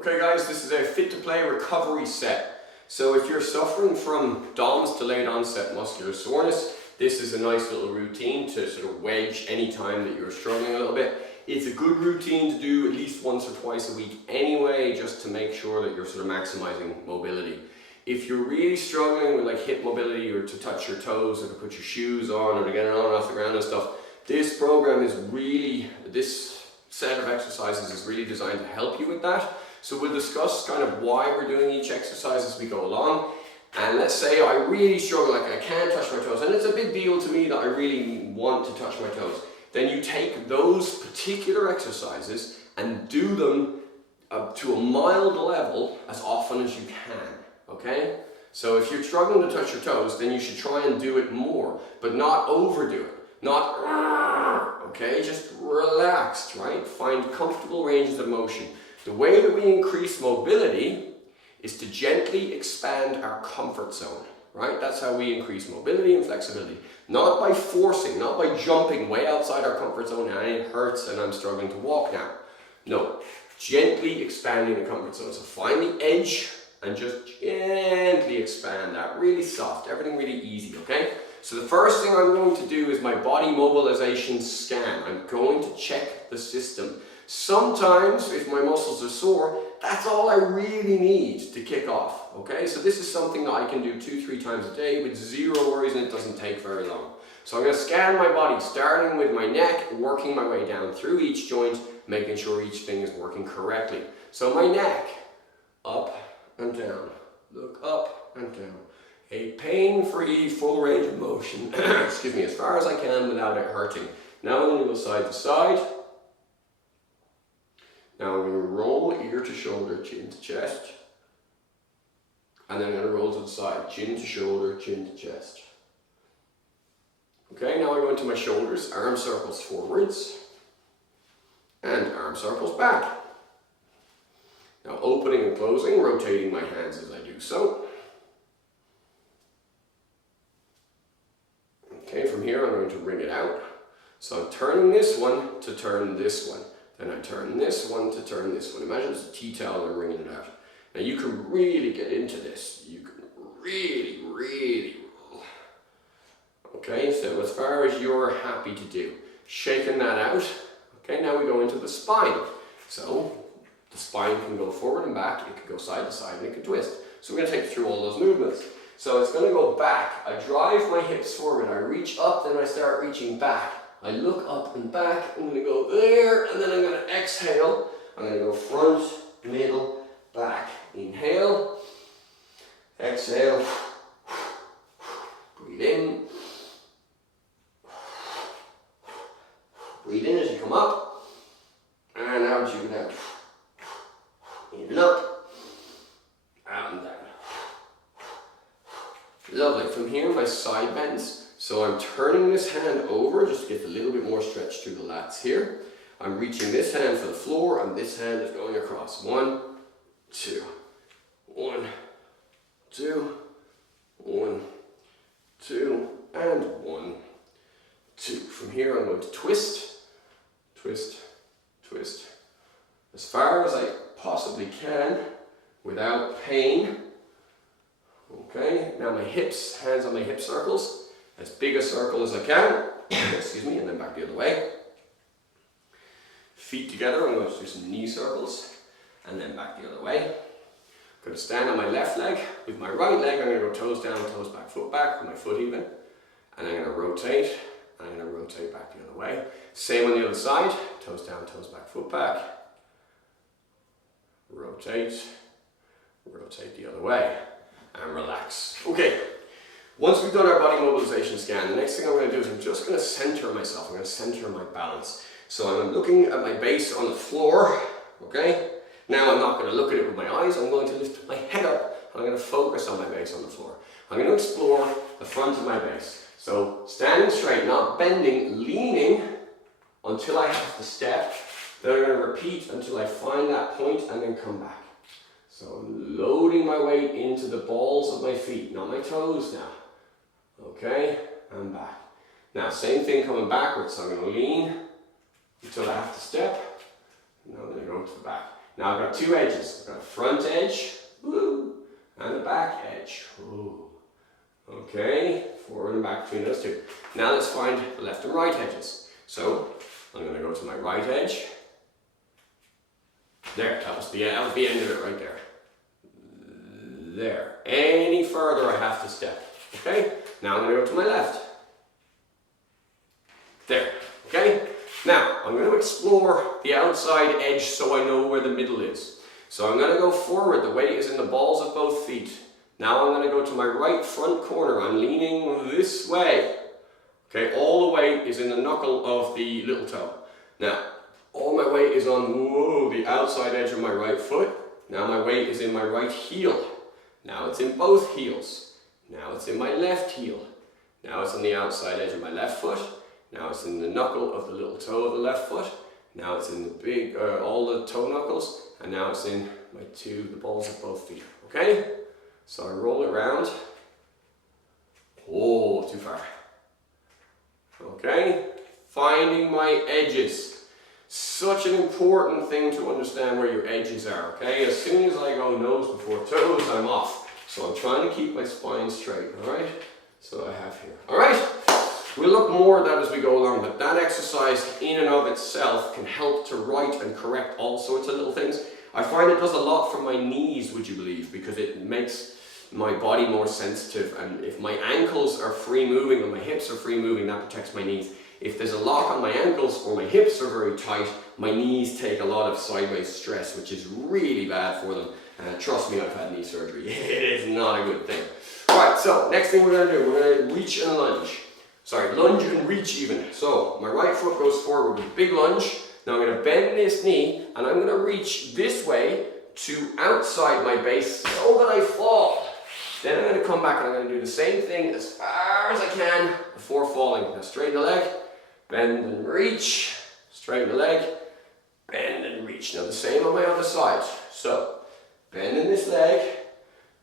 Okay guys, this is a fit to play recovery set. So if you're suffering from DOMS, delayed onset muscular soreness, this is a nice little routine to sort of wedge any time that you're struggling a little bit. It's a good routine to do at least once or twice a week anyway, just to make sure that you're sort of maximizing mobility. If you're really struggling with like hip mobility or to touch your toes or to put your shoes on or to get on and off the ground and stuff, this program is really, this set of exercises is really designed to help you with that. So we'll discuss kind of why we're doing each exercise as we go along. And let's say I really struggle, like I can't touch my toes, and it's a big deal to me that I really want to touch my toes. Then you take those particular exercises and do them to a mild level as often as you can, okay? So if you're struggling to touch your toes, then you should try and do it more, but not overdo it. Not, okay, just relaxed, right? Find comfortable ranges of motion. The way that we increase mobility is to gently expand our comfort zone, right? That's how we increase mobility and flexibility. Not by forcing, not by jumping way outside our comfort zone and it hurts and I'm struggling to walk now. No, gently expanding the comfort zone. So find the edge and just gently expand that, really soft, everything really easy, okay? So the first thing I'm going to do is my body mobilization scan. I'm going to check the system. Sometimes, if my muscles are sore, that's all I really need to kick off, okay? So this is something that I can do 2-3 times a day with zero worries, and it doesn't take very long. So I'm going to scan my body, starting with my neck, working my way down through each joint, making sure each thing is working correctly. So my neck, up and down, look up and down. A pain-free, full range of motion, excuse me, as far as I can without it hurting. Now I'm going to go side to side. Now I'm going to roll ear to shoulder, chin to chest. And then I'm going to roll to the side, chin to shoulder, chin to chest. Okay, now I go into my shoulders, arm circles forwards, and arm circles back. Now opening and closing, rotating my hands as I do so. Okay, from here I'm going to wring it out. So I'm turning this one to turn this one. Then I turn this one to turn this one. Imagine it's a tea towel and wringing it out. Now you can really get into this. You can really roll. Okay, so as far as you're happy to do. Shaking that out. Okay, now we go into the spine. So the spine can go forward and back. It can go side to side and it can twist. So we're going to take you through all those movements. So it's going to go back. I drive my hips forward. I reach up, then I start reaching back. I look up and back, I'm going to go there, and then I'm going to exhale. I'm going to go front, middle, back. Inhale, exhale, breathe in. Breathe in as you come up, and out as you go down. In and up, out and down. Lovely. From here, my side bends. So I'm turning this hand over just to get a little bit more stretch through the lats here. I'm reaching this hand for the floor and this hand is going across. 1, 2, 1, 2, 1, 2, and 1, 2. From here I'm going to twist, twist, twist, as far as I possibly can without pain. Okay, now my hips, hands on my hip circles. As big a circle as I can, excuse me, and then back the other way. Feet together, I'm going to do some knee circles, and then back the other way. I'm going to stand on my left leg. With my right leg, I'm going to go toes down, toes back, foot back, with my foot even. And I'm going to rotate, and I'm going to rotate back the other way. Same on the other side, toes down, toes back, foot back. Rotate, rotate the other way, and relax. Okay. Once we've done our body mobilization scan, the next thing I'm going to do is I'm just going to center myself. I'm going to center my balance. So I'm looking at my base on the floor, okay? Now I'm not going to look at it with my eyes. I'm going to lift my head up. I'm going to focus on my base on the floor. I'm going to explore the front of my base. So standing straight, not bending, leaning until I have to step. Then I'm going to repeat until I find that point and then come back. So I'm loading my weight into the balls of my feet, not my toes now. Okay, and back. Now, same thing coming backwards. So I'm going to lean until I have to step. Now I'm going to go to the back. Now I've got two edges. I've got a front edge, woo, and a back edge, woo. Okay, forward and back between those two. Now let's find the left and right edges. So I'm going to go to my right edge. There, that was the end of it right there. There. Any further I have to step. Okay, now I'm going to go to my left. There. Okay, now I'm going to explore the outside edge so I know where the middle is. So I'm going to go forward. The weight is in the balls of both feet. Now I'm going to go to my right front corner. I'm leaning this way. Okay, all the weight is in the knuckle of the little toe. Now, all my weight is on the outside edge of my right foot. Now my weight is in my right heel. Now it's in both heels. Now it's in my left heel. Now it's on the outside edge of my left foot. Now it's in the knuckle of the little toe of the left foot. Now it's in the big, all the toe knuckles. And now it's in the balls of both feet. Okay? So I roll it around. Oh, too far. Okay? Finding my edges. Such an important thing to understand where your edges are, okay? As soon as I go nose before toes, I'm off. So I'm trying to keep my spine straight, alright? So I have here. Alright? We'll look more at that as we go along, but that exercise in and of itself can help to right and correct all sorts of little things. I find it does a lot for my knees, would you believe, because it makes my body more sensitive, and if my ankles are free moving and my hips are free moving, that protects my knees. If there's a lock on my ankles or my hips are very tight, my knees take a lot of sideways stress, which is really bad for them. Trust me, I've had knee surgery. It is not a good thing. Alright, so next thing we're going to do, we're going to reach and lunge. Sorry, lunge and reach even. So my right foot goes forward with a big lunge. Now I'm going to bend this knee and I'm going to reach this way to outside my base so that I fall. Then I'm going to come back and I'm going to do the same thing as far as I can before falling. Now straighten the leg, bend and reach, straighten the leg, bend and reach. Now the same on my other side. So, bending this leg,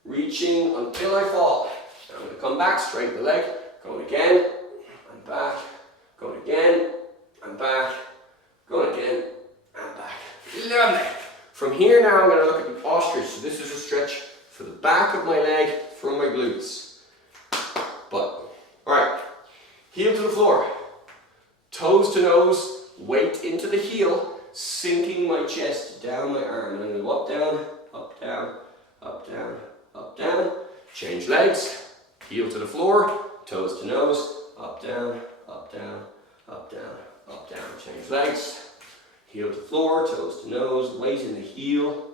reaching until I fall. Now I'm going to come back, straighten the leg, going again, and back, going again, and back, going again, and back. Lovely. From here now I'm going to look at the ostrich. So this is a stretch for the back of my leg from my glutes. But, alright, heel to the floor, toes to nose, weight into the heel, sinking my chest down my arm. And I'm going to go up, down, up, down, up, down, up, down. Change legs, heel to the floor, toes to nose, up, down, up, down, up, down, up, down. Change legs, heel to floor, toes to nose, weight in the heel.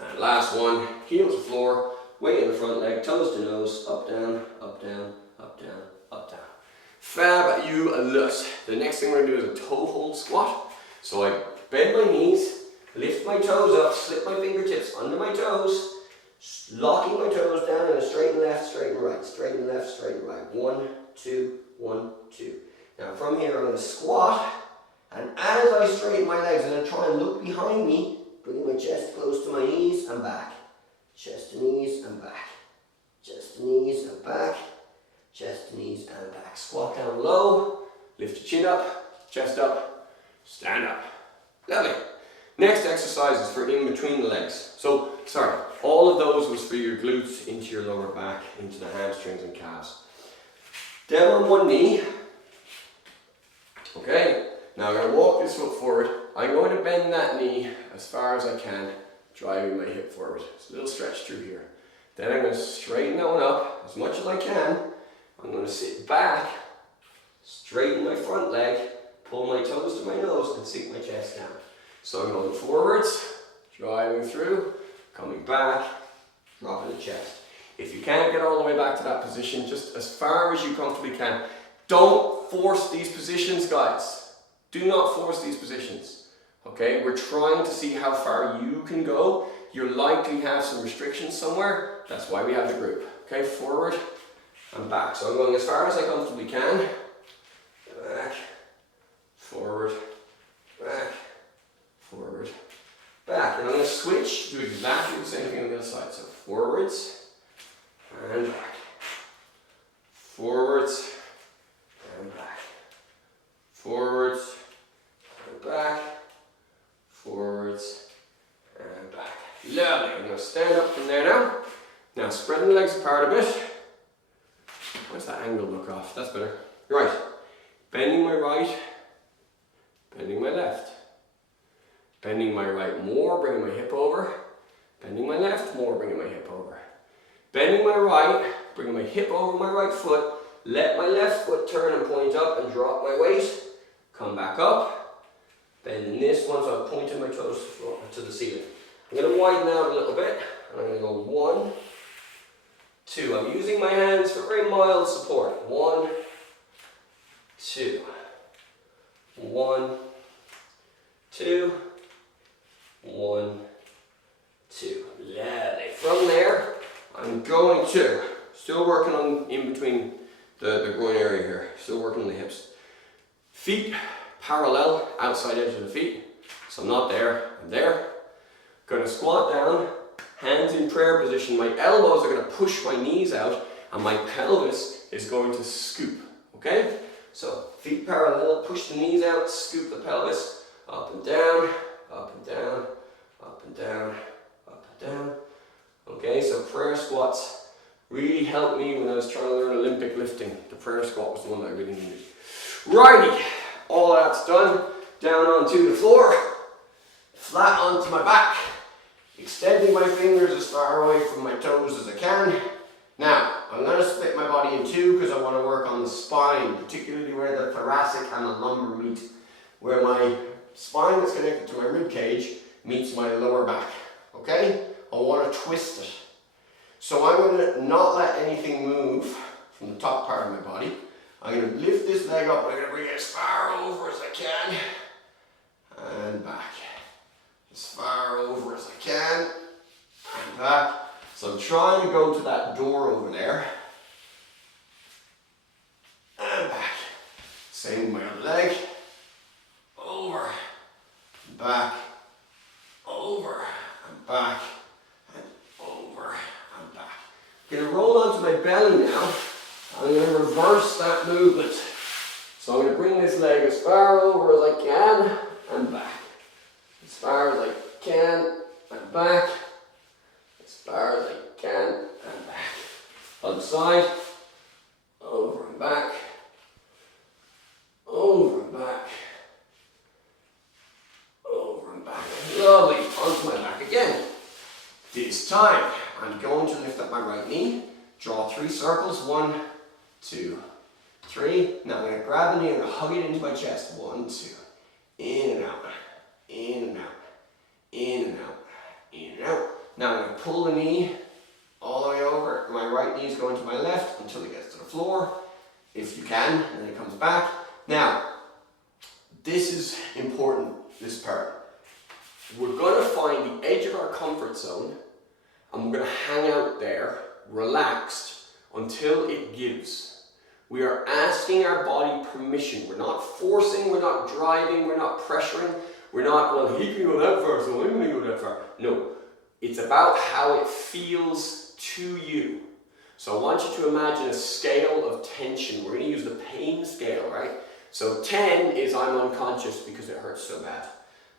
And last one, heel to floor, weight in the front leg, toes to nose, up, down, up, down, up, down, up, down. Fabulous. The next thing we're going to do is a toe hold squat. So I bend my knees, lift my toes up, slip my fingertips under my toes, locking my toes down in a straighten left, straighten right, straighten left, straighten right. 1, 2, 1, 2. Now from here I'm going to squat, and as I straighten my legs, I'm going to try and look behind me, bringing my chest close to my knees and back. Chest to knees and back. Chest to knees and back. Chest to knees and back. Squat down low. Lift your chin up. Chest up. Stand up. Lovely. Next exercise is for in between the legs. So, sorry, all of those was for your glutes, into your lower back, into the hamstrings and calves. Down on one knee. Okay. Now I'm going to walk this foot forward. I'm going to bend that knee as far as I can, driving my hip forward. It's a little stretch through here. Then I'm going to straighten that one up as much as I can. I'm going to sit back, straighten my front leg, pull my toes to my nose and sink my chest down. So I'm going forwards, driving through, coming back, dropping the chest. If you can't get all the way back to that position, just as far as you comfortably can. Don't force these positions, guys. Do not force these positions. Okay, we're trying to see how far you can go. You'll likely have some restrictions somewhere. That's why we have the group. Okay, forward and back. So I'm going as far as I comfortably can. Back, forward, back, forward, back. And I'm going to switch, do exactly the same thing on the other side. So forwards and back. Forwards and back. Forwards and back. Forwards Lovely. I'm going to stand up from there now. Now spreading the legs apart a bit. Where's that angle look off? That's better. Right. Bending my right, bending my left. Bending my right more, bringing my hip over. Bending my left more, bringing my hip over. Bending my right, bringing my hip over my right foot. Let my left foot turn and point up and drop my weight. Come back up. Bending this one, so I'm pointing my toes to the ceiling. I'm going to widen out a little bit. And I'm going to go 1, 2. I'm using my hands for very mild support. 1, 2. 1, 2. 1, 2. Lovely. From there, I'm going to, still working on in between the groin area here, still working on the hips. Feet parallel, outside edge of the feet. So I'm not there, I'm there. Gonna squat down, hands in prayer position. My elbows are gonna push my knees out and my pelvis is going to scoop, okay? So feet parallel, push the knees out, scoop the pelvis, up and down, up and down, up and down, up and down. Okay, so prayer squats really helped me when I was trying to learn Olympic lifting. The prayer squat was the one that I really needed. Righty, all that's done. Down onto the floor, flat onto my back, extending my fingers as far away from my toes as I can. Now, I'm going to split my body in two because I want to work on the spine, particularly where the thoracic and the lumbar meet, where my spine that's connected to my rib cage meets my lower back. Okay? I want to twist it. So I'm going to not let anything move from the top part of my body. I'm going to lift this leg up and I'm going to bring it as far over as I can and back. As far over as I can and back. So I'm trying to go to that door over there and back. Same with my other leg. Over and back. Over and back. And over and back. I'm going to roll onto my belly now. I'm going to reverse that movement. So I'm going to bring this leg as far over as I can and back. As far as I can and back. As far as I can and back. Other side. Over and back. Over and back. Over and back. Lovely. Onto my back again. This time I'm going to lift up my right knee. Draw 3 circles. 1, 2, 3. Now I'm going to grab the knee and hug it into my chest. 1, 2. In and out. In and out. In and out. In and out. Now I'm going to pull the knee all the way over. My right knee is going to my left until it gets to the floor, if you can, and then it comes back. Now, this is important, this part. We're going to find the edge of our comfort zone, and we're going to hang out there, relaxed, until it gives. We are asking our body permission. We're not forcing, we're not driving, we're not pressuring. We're not, well, he can go that far, so I'm going to go that far. No. It's about how it feels to you. So I want you to imagine a scale of tension. We're going to use the pain scale, right? So 10 is I'm unconscious because it hurts so bad.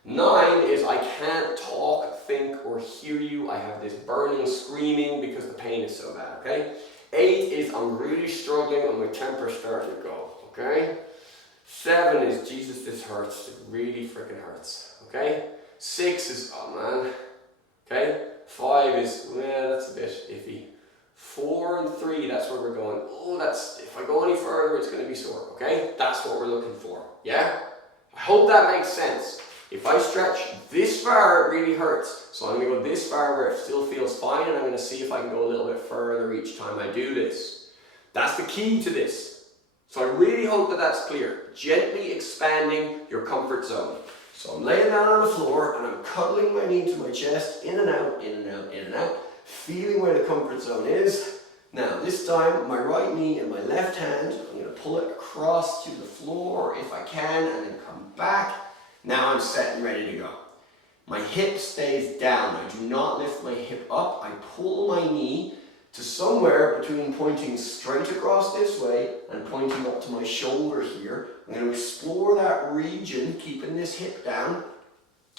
9 is I can't talk, think, or hear you. I have this burning screaming because the pain is so bad, okay? 8 is I'm really struggling and my temper's starting to go, okay? 7 is Jesus, this hurts. It really freaking hurts, okay? 6 is, oh man. Okay, 5 is, well, that's a bit iffy. 4 and 3, that's where we're going. Oh, that's, if I go any further, it's going to be sore. Okay, that's what we're looking for. Yeah? I hope that makes sense. If I stretch this far, it really hurts. So I'm going to go this far where it still feels fine, and I'm going to see if I can go a little bit further each time I do this. That's the key to this. So I really hope that that's clear. Gently expanding your comfort zone. So I'm laying down on the floor and I'm cuddling my knee to my chest, in and out, in and out, in and out, feeling where the comfort zone is. Now this time, my right knee and my left hand, I'm going to pull it across to the floor if I can and then come back. Now I'm set and ready to go. My hip stays down. I do not lift my hip up. I pull my knee to somewhere between pointing straight across this way and pointing up to my shoulder here. I'm going to explore that region, keeping this hip down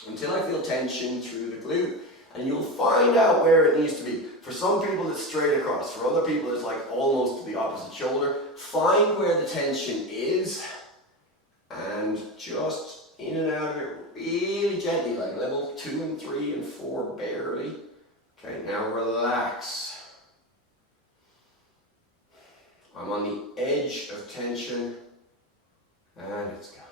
until I feel tension through the glute. And you'll find out where it needs to be. For some people it's straight across, for other people it's like almost to the opposite shoulder. Find where the tension is and just in and out of it really gently, like level 2 and 3 and 4 barely. Okay, now relax. I'm on the edge of tension and it's gone.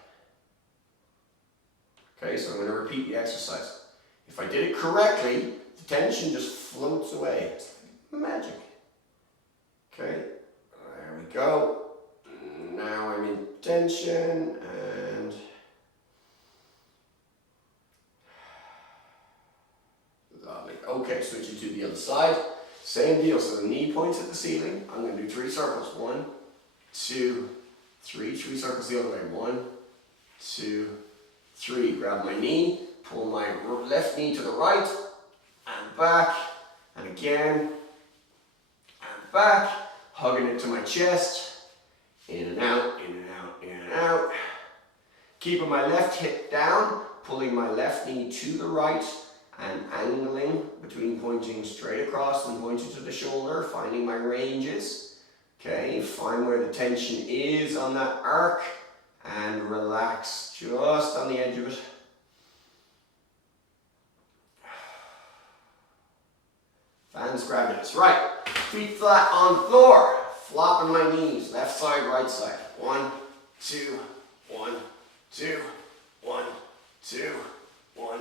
Okay, so I'm going to repeat the exercise. If I did it correctly, the tension just floats away. It's like magic. Okay, there we go. Now I'm in tension and lovely. Okay, switching to the other side. Same deal, so the knee points at the ceiling. I'm going to do 3 circles. 1, 2, 3. 3 circles the other way. 1, 2, 3. Grab my knee, pull my left knee to the right, and back, and again, and back, hugging it to my chest, in and out, in and out, in and out. Keeping my left hip down, pulling my left knee to the right, and angling between pointing straight across and pointing to the shoulder, finding my ranges. Okay, find where the tension is on that arc and relax just on the edge of it. Fan scratching us. Right, feet flat on the floor, flopping my knees, left side, right side. 1, 2, 1, 2, 1, 2, 1,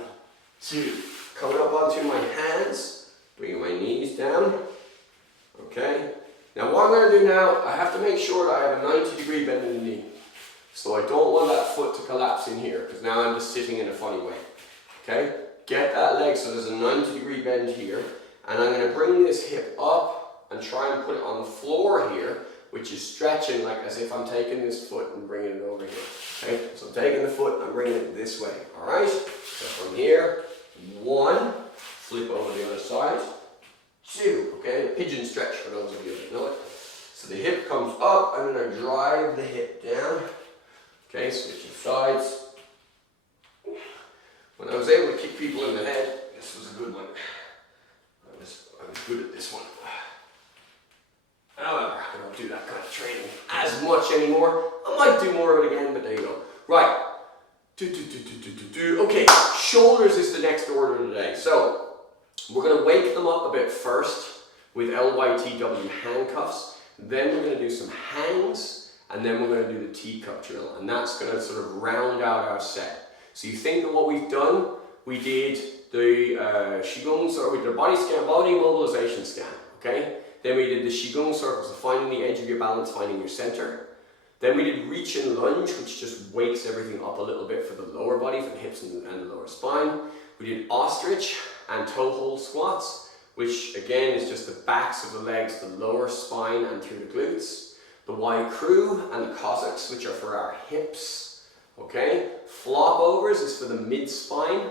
2. Coming up onto my hands, bringing my knees down. Okay. Now what I'm going to do now, I have to make sure that I have a 90-degree bend in the knee. So I don't want that foot to collapse in here, because now I'm just sitting in a funny way. Okay? Get that leg so there's a 90-degree bend here, and I'm going to bring this hip up and try and put it on the floor here, which is stretching like as if I'm taking this foot and bringing it over here. Okay? So I'm taking the foot and I'm bringing it this way. Alright? So from here, 1, flip over the other side, 2, okay, pigeon stretch for those of you that know it. So the hip comes up and then I drive the hip down, okay, switching sides. When I was able to kick people in the head, this was a good one. I was good at this one. However, I don't do that kind of training as much anymore. I might do more of it again, but there you go. Right. Okay, shoulders is the next order today. So, we're going to wake them up a bit first with LYTW handcuffs. Then we're going to do some hangs, and then we're going to do the teacup drill. And that's going to sort of round out our set. So you think of what we've done. We did the Qigong, so we did a body scan, body mobilization scan, okay? Then we did the Qigong circles, so finding the edge of your balance, finding your center. Then we did reach and lunge, which just wakes everything up a little bit for the lower body, for the hips and the lower spine. We did ostrich and toe hold squats, which again is just the backs of the legs, the lower spine and through the glutes. The Wai Khru and the Cossacks, which are for our hips. Okay, flop overs is for the mid spine.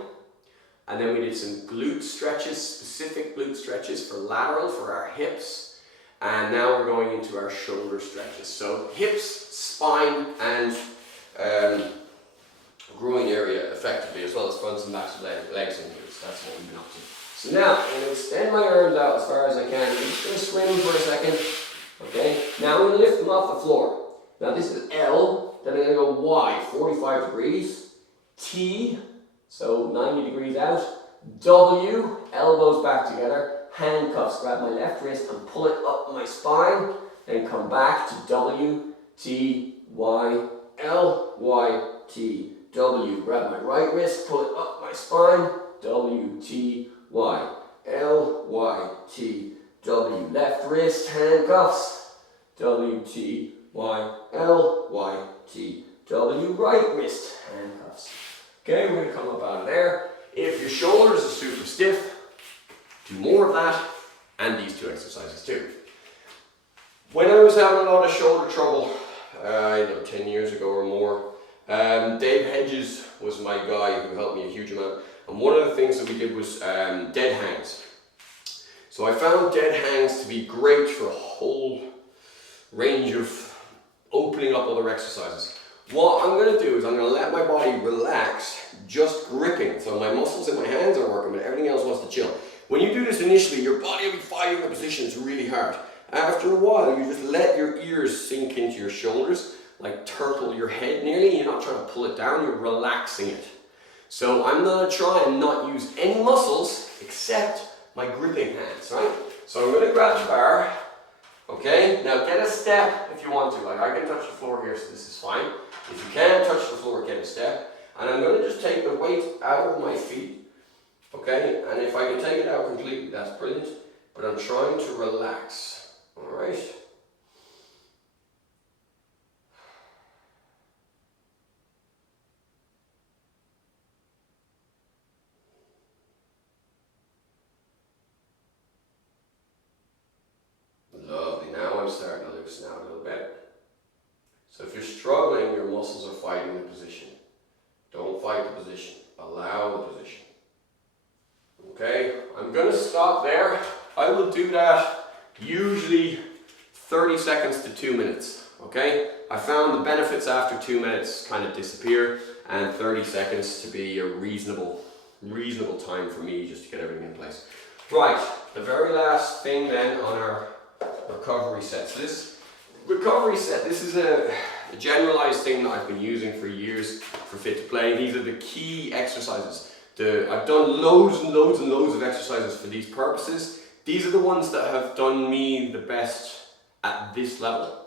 And then we did some glute stretches, specific glute stretches for lateral, for our hips. And now we're going into our shoulder stretches. So hips, spine, and groin area effectively, as well as fronts and backs of legs and glutes. That's what we've been up to. So now I'm going to extend my arms out as far as I can. I'm just going to swim for a second. Okay. Now I'm going to lift them off the floor. Now this is L. Then I'm going to go Y, 45 degrees. T, so 90 degrees out. W, elbows back together. Handcuffs, grab my left wrist and pull it up my spine, then come back to W, T, Y, L, Y, T, W. Grab my right wrist, pull it up my spine, W, T, Y, L, Y, T, W. Left wrist, handcuffs, W, T, Y, L, Y, T, W. Right wrist, handcuffs. Okay, we're going to come up out of there. If your shoulders are super stiff, do more of that, and these two exercises too. When I was having a lot of shoulder trouble, 10 years ago or more, Dave Hedges was my guy who helped me a huge amount. And one of the things that we did was dead hangs. So I found dead hangs to be great for a whole range of opening up other exercises. What I'm going to do is I'm going to let my body relax, just gripping. So my muscles in my hands are working, but everything else wants to chill. When you initially, your body will be fighting the positions really hard. After a while, you just let your ears sink into your shoulders, like turtle your head nearly. You're not trying to pull it down, you're relaxing it. So I'm going to try and not use any muscles except my gripping hands, right? So I'm going to grab the bar, okay? Now get a step if you want to. Like I can touch the floor here, so this is fine. If you can't touch the floor, get a step. And I'm going to just take the weight out of my feet, okay? And if I can take it out completely, that's brilliant. But I'm trying to relax, all right? Lovely. Now I'm starting to loosen out a little bit. So if you're struggling, your muscles are fighting the position. Don't fight the position. Allow the position. Okay, I'm going to stop there. I will do that usually 30 seconds to 2 minutes. Okay, I found the benefits after 2 minutes kind of disappear, and 30 seconds to be a reasonable time for me just to get everything in place. Right, the very last thing then on our recovery set. So this recovery set, this is a generalized thing that I've been using for years for Fit to Play. These are the key exercises. I've done loads and loads and loads of exercises for these purposes. These are the ones that have done me the best at this level.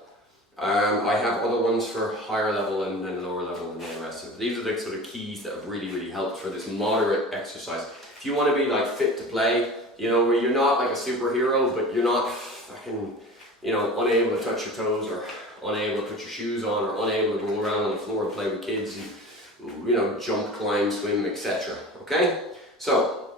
I have other ones for higher level and then lower level and all the rest of it. These are the sort of keys that have really helped for this moderate exercise. If you want to be like Fit to Play, you know, where you're not like a superhero, but you're not fucking, you know, unable to touch your toes or unable to put your shoes on or unable to roll around on the floor and play with kids and, you know, jump, climb, swim, etc. Okay? So,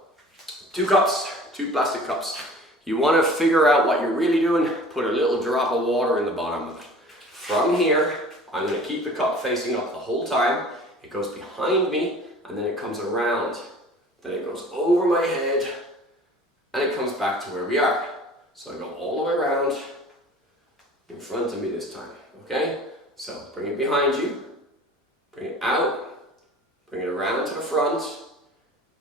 2 cups, 2 plastic cups. You want to figure out what you're really doing, put a little drop of water in the bottom of it. From here, I'm going to keep the cup facing up the whole time. It goes behind me and then it comes around. Then it goes over my head and it comes back to where we are. So I go all the way around in front of me this time, okay? So bring it behind you, bring it out, bring it around to the front,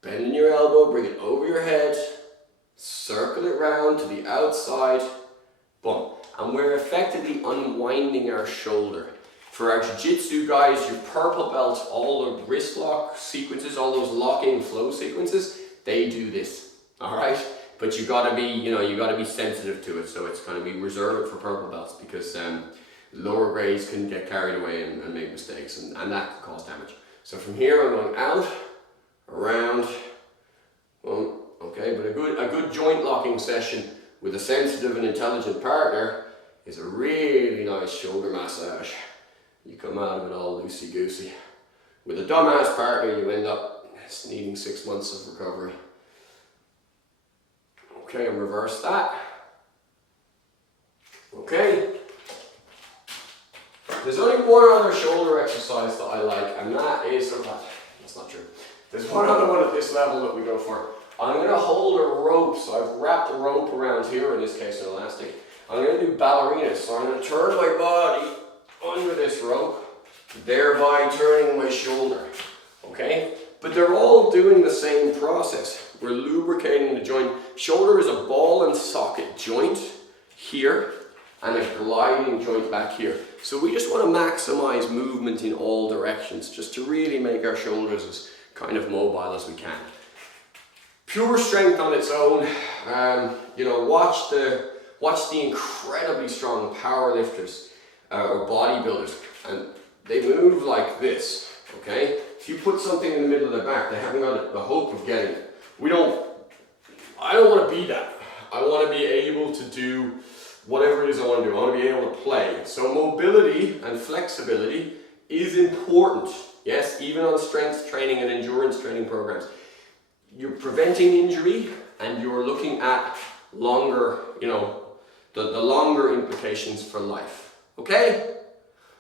bend in your elbow, bring it over your head, circle it round to the outside, boom. And we're effectively unwinding our shoulder. For our jiu-jitsu guys, your purple belts, all the wrist lock sequences, all those lock-in flow sequences, they do this, all right? But you gotta be, you know, you gotta be sensitive to it. So it's gonna be reserved for purple belts because lower grades can get carried away and make mistakes, and that can cause damage. So from here, I'm going out, around, okay, but a good joint locking session with a sensitive and intelligent partner is a really nice shoulder massage. You come out of it all loosey-goosey. With a dumbass partner, you end up needing 6 months of recovery. Okay, and reverse that. Okay. There's only one other shoulder exercise that I like, and that is, that's not true. There's one other one at this level that we go for. I'm going to hold a rope, so I've wrapped a rope around here, in this case an elastic. I'm going to do ballerinas, so I'm going to turn my body under this rope, thereby turning my shoulder, okay? But they're all doing the same process. We're lubricating the joint. Shoulder is a ball and socket joint here, and a gliding joint back here. So we just want to maximize movement in all directions, just to really make our shoulders as kind of mobile as we can. Pure strength on its own, you know, watch the incredibly strong power lifters or bodybuilders, and they move like this, okay? If you put something in the middle of the back, they haven't got the hope of getting it. I don't want to be that. I want to be able to do whatever it is I want to do. I want to be able to play. So mobility and flexibility is important. Yes, even on strength training and endurance training programs. You're preventing injury and you're looking at longer, you know, the longer implications for life. Okay?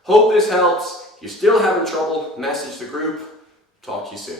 Hope this helps. If you're still having trouble, message the group. Talk to you soon.